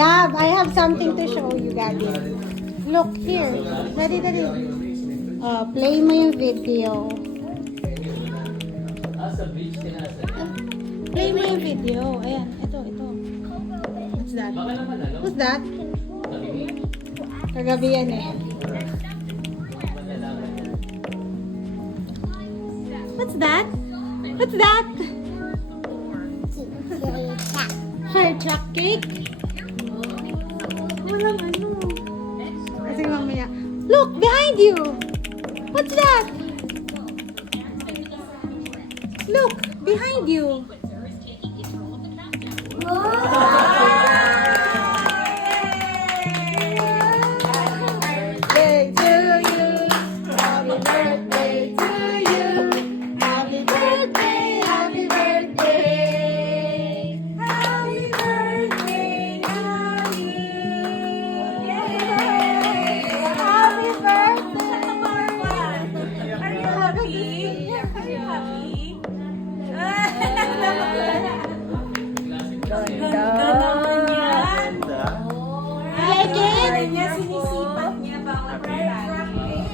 Gab, I have something to show you, Gabby. Look here. Dali. Play mo yung video. Play mo yung video. Ayan, ito. What's that? What's that? Kagabi yan eh. What's that? What's that? Fire truck cake? Walang ano. Kasi mamaya. Look, behind you! What's that? Look, behind you. Birthday to you. Happy birthday to you. Happy birthday, happy birthday. Happy birthday to you. Happy birthday. Are you happy? Are you happy? Ganda naman yan. Like it? Niya, sinisipat niya bawat palagi.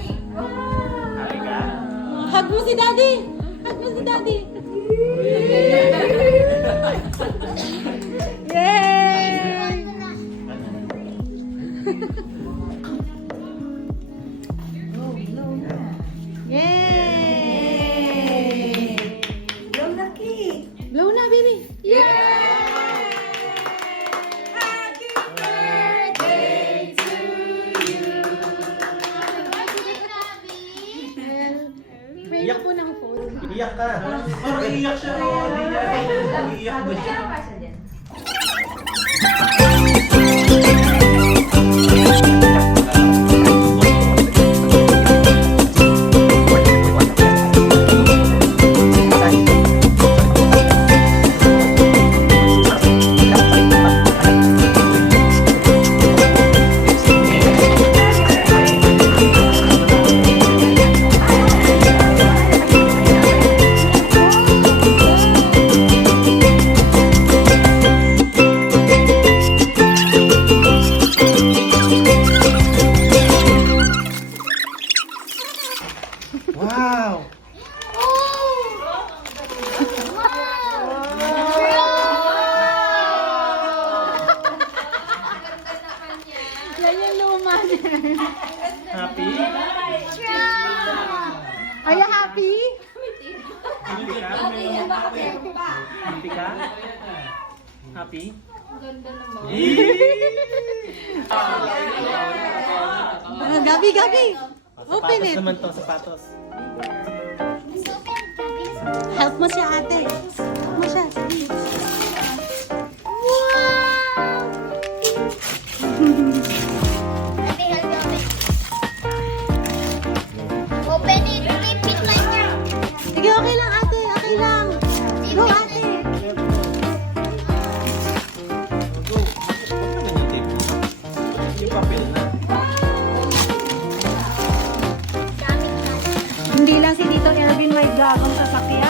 Hug mo si Daddy. Hug mo si Daddy. Yay! Yay! Blow na cake. Blow na, baby. Happy birthday to you. Pray na po ng phone. Iiyak ka. Parang iiyak siya. Iiyak ba siya? Wow! Yan yung luma. Happy? Are you happy? Happy ka? Happy ka? Happy? Gabi. Open Sapatos it. naman to, sapatos. Help mo si ate. Help mo siya. Open it, keep it like that. Sige, okay lang ate. Okay lang. Go ate. Go. Huwag naman yung tape mo. Yung papel na. Hindi lang si Tito Erwin may dragon sasakyan.